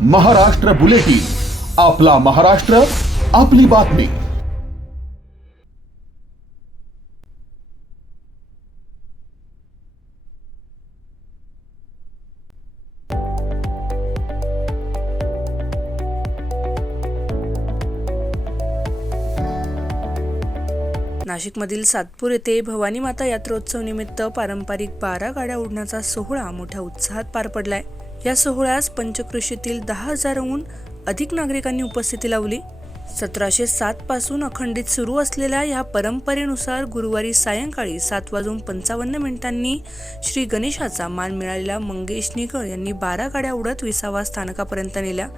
Maharashtra bulletin, आपला महाराष्ट्र, आपली बातमी. नाशिकमधील सातपूर येथे भवानी माता यात्रोत्सव निमित्त पारंपरिक 12 गाड्या उडण्याचा सोहळा मोठ्या उत्साहात पार पडलाय. या सोहळ्यास पंचक्रोशीतील 10,000हून अधिक नागरिकांनी उपस्थिती लावली. 1707 पासून अखंडित सुरू असलेल्या या परंपरेनुसार गुरुवारी सायंकाळी 7:55 श्री गणेशाचा मान मिळालेल्या मंगेश निगळ यांनी 12 गाड्या उडत विसावा स्थानकापर्यंत नेल्या.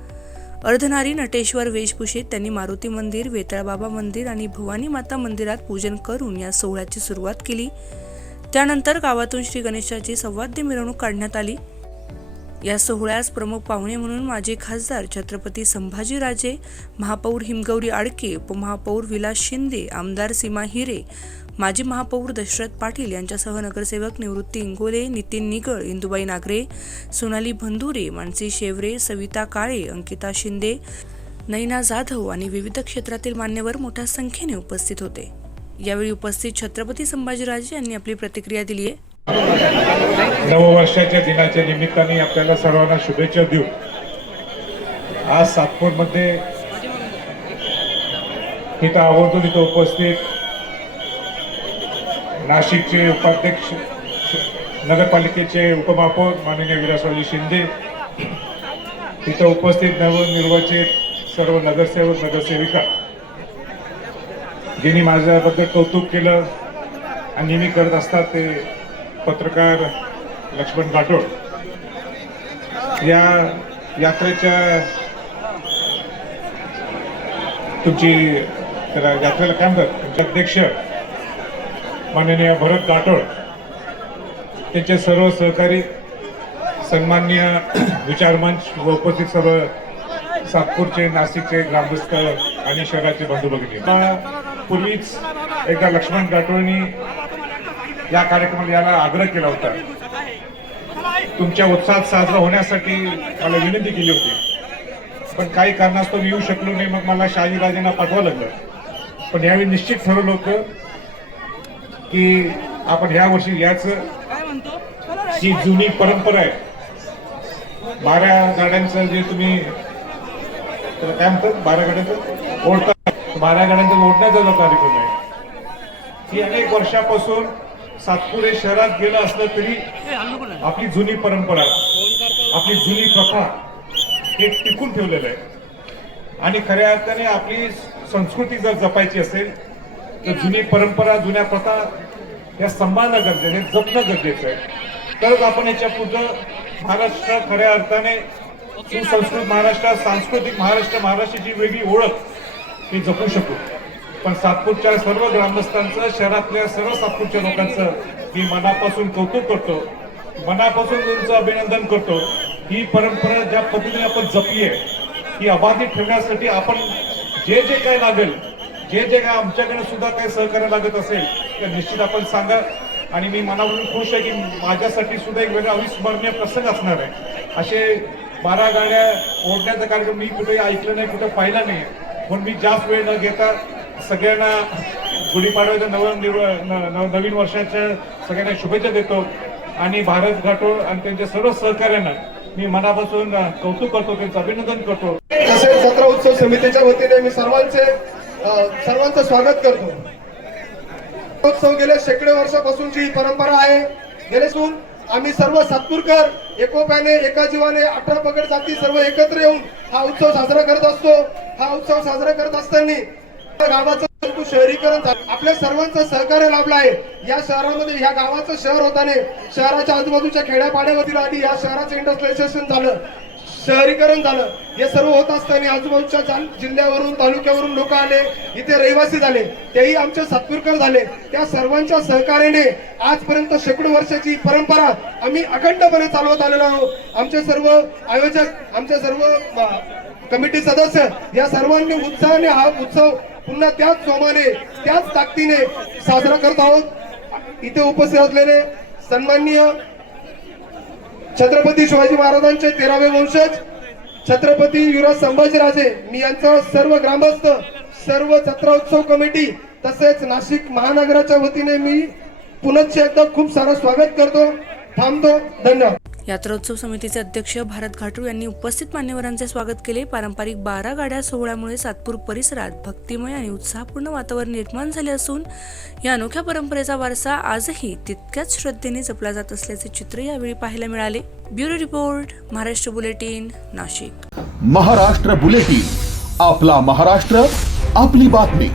अर्धनारी नटेश्वर वेशभूषेत त्यांनी मारुती मंदिर, वेताळबाबा मंदिर आणि भवानी माता मंदिरात पूजन करून या सोहळ्याची सुरुवात केली. त्यानंतर गावातून श्री गणेशाची सवाद्य मिरवणूक काढण्यात आली. या सोहळ्यास प्रमुख पाहुणे म्हणून माजी खासदार छत्रपती संभाजीराजे, महापौर हिमगौरी आडके, उपमहापौर विलास शिंदे, आमदार सीमा हिरे, माजी महापौर दशरथ पाटील यांच्यासह नगरसेवक निवृत्ती इंगोले, नितीन निगळ, इंदुबाई नागरे, सोनाली भंदुरे, मानसी शेवरे, सविता काळे, अंकिता शिंदे, नैना जाधव आणि विविध क्षेत्रातील मान्यवर मोठ्या संख्येने उपस्थित होते. यावेळी उपस्थित छत्रपती संभाजीराजे यांनी आपली प्रतिक्रिया दिली आहे. नववर्षाच्या दिनाच्या निमित्ताने आपल्याला सर्वांना शुभेच्छा देऊ. आज सातपूरमध्ये इथं आवर्जून इथं उपस्थित नाशिकचे उपाध्यक्ष, नगरपालिकेचे उपमहापौर माननीय विलासरावजी शिंदे, इथं उपस्थित नवनिर्वाचित सर्व नगरसेवक, नगरसेविका, ज्यांनी माझ्याबद्दल कौतुक केलं आणि नेहमी करत असतात ते पत्रकार लक्ष्मण गाठोड, या यात्रेच्या तुमची यात्रेला काय म्हणतात अध्यक्ष माननीय भरत गाठोड, त्यांचे सर्व सहकारी, सन्माननीय विचारमंच व उपस्थित सर्व सातपूरचे, नाशिकचे ग्रामस्थ आणि शहराचे बंधू भगिनी. पूर्वीच एकदा लक्ष्मण गाठोडनी या कार्यक्रमाला याला आग्रह केला होता. तुमच्या उत्साहात साजरा होण्यासाठी मला विनंती केली होती, पण काही कारणास्तव येऊ शकलो नाही. मग मला शहाजीराजेंना पाठवावं लागलं. पण यावेळी निश्चित ठरवलं होतं की आपण ह्या वर्षी याच ही जुनी परंपरा आहे, 12 गाड्यांचं जे तुम्ही काय म्हणतात 12 गाड्यांचं ओढता, 12 गाड्यांचा ओढण्याचा जो कार्यक्रम आहे, ही अनेक वर्षापासून सातपूर हे शहरात गेलं असलं तरी आपली जुनी परंपरा, आपली जुनी प्रथा हे टिकून ठेवलेलं आहे. आणि खऱ्या अर्थाने आपली संस्कृती जर जपायची असेल तर जुनी परंपरा, जुन्या प्रथा या सांभाळणं गरजेचं आहे, जपणं गरजेचं आहे. तरच आपण याच्या पुढं महाराष्ट्र खऱ्या अर्थाने सुसंस्कृत महाराष्ट्र, सांस्कृतिक महाराष्ट्र, महाराष्ट्राची वेगळी ओळख हे जपू शकू. पण सातपूरच्या सर्व ग्रामस्थांचं, शहरातल्या सर्व सातपूरच्या लोकांचं मी मनापासून कौतुक करतो, मनापासून तुमचं अभिनंदन करतो. ही परंपरा ज्या पद्धतीने आपण जपली आहे, ही अबाधित ठेवण्यासाठी आपण जे जे काय लागेल, जे जे काय आमच्याकडे सुद्धा काही सहकार्य लागत असेल तर निश्चित आपण सांगा. आणि मी मनापासून खुश आहे की माझ्यासाठी सुद्धा एक वेगळा अविस्मरणीय प्रसंग असणार आहे. असे 12 गाड्या ओढण्याचा कार्यक्रम मी कुठेही ऐकलं नाही, कुठं पाहिला नाही. म्हणून मी जास्त वेळ न घेता सगळ्यांना गुढीपाडव्याच्या नवीन वर्षाच्या सगळ्यांना शुभेच्छा देतो. आणि भारत गाठोड आणि त्यांच्या सर्व सहकार्यांना मी मनापासून कौतुक करतो, त्यांचं अभिनंदन करतो. तसेच जत्रा उत्सव समितीच्या वतीने मी सर्वांचं स्वागत करतो. उत्सव गेल्या शेकडो वर्षापासूनची परंपरा आहे. गेल्यासून आम्ही सर्व सातपूरकर एकोप्याने, एका जीवाने, 18 पगड जाती सर्व एकत्र येऊन हा उत्सव साजरा करत असतो. हा उत्सव साजरा करत असताना गावाचं शहरीकरण आपल्या सर्वांचं सहकार्य लाभलं आहे. या शहरामध्ये, ह्या गावाचं शहर होताना शहराच्या आजूबाजूच्या खेड्यापाड्यावरती आणि या शहराचं इंडस्ट्रियलायझेशन झालं, शहरीकरण झालं. हे सर्व होत असताना आजूबाजूच्या जिल्ह्यावरून, तालुक्यावरून लोक आले, इथे रहिवासी झाले, तेही आमचे सातपूरकर झाले. त्या सर्वांच्या सहकार्याने आजपर्यंत शेकडो वर्षाची परंपरा आम्ही अखंडपणे चालवत आलेलो आहोत. आमचे सर्व आयोजक, आमचे सर्व कमिटी सदस्य या सर्वांनी उत्साहाने हा उत्सव पुन्हा त्याच जोमाने, त्याच ताकदीने साजरा करत आहोत. इथे उपस्थित असलेले सन्माननीय छत्रपती शिवाजी महाराजांचे 13वे वंशज छत्रपती युवराज संभाजीराजे मी यांचं सर्व ग्रामस्थ, सर्व जत्रा उत्सव कमिटी तसेच नाशिक महानगराच्या वतीने मी पुनश्च एकदा खूप सारं स्वागत करतो. थांबतो. धन्यवाद. यात्रोत्सव समितीचे अध्यक्ष भारत घाटू यांनी उपस्थित मान्यवरांचे स्वागत केले. पारंपरिक 12 गाड्या सोहळ्यामुळे सातपूर परिसरात भक्तिमय आणि उत्साहपूर्ण वातावरण निर्माण झाले असून या अनोख्या परंपरेचा वारसा आजही तितक्याच श्रद्धेने जपला जात असल्याचे चित्र यावेळी पाहायला मिळाले. Bureau report, Maharashtra bulletin, Nashik. Maharashtra bulletin, आपला महाराष्ट्र, आपली बातमी.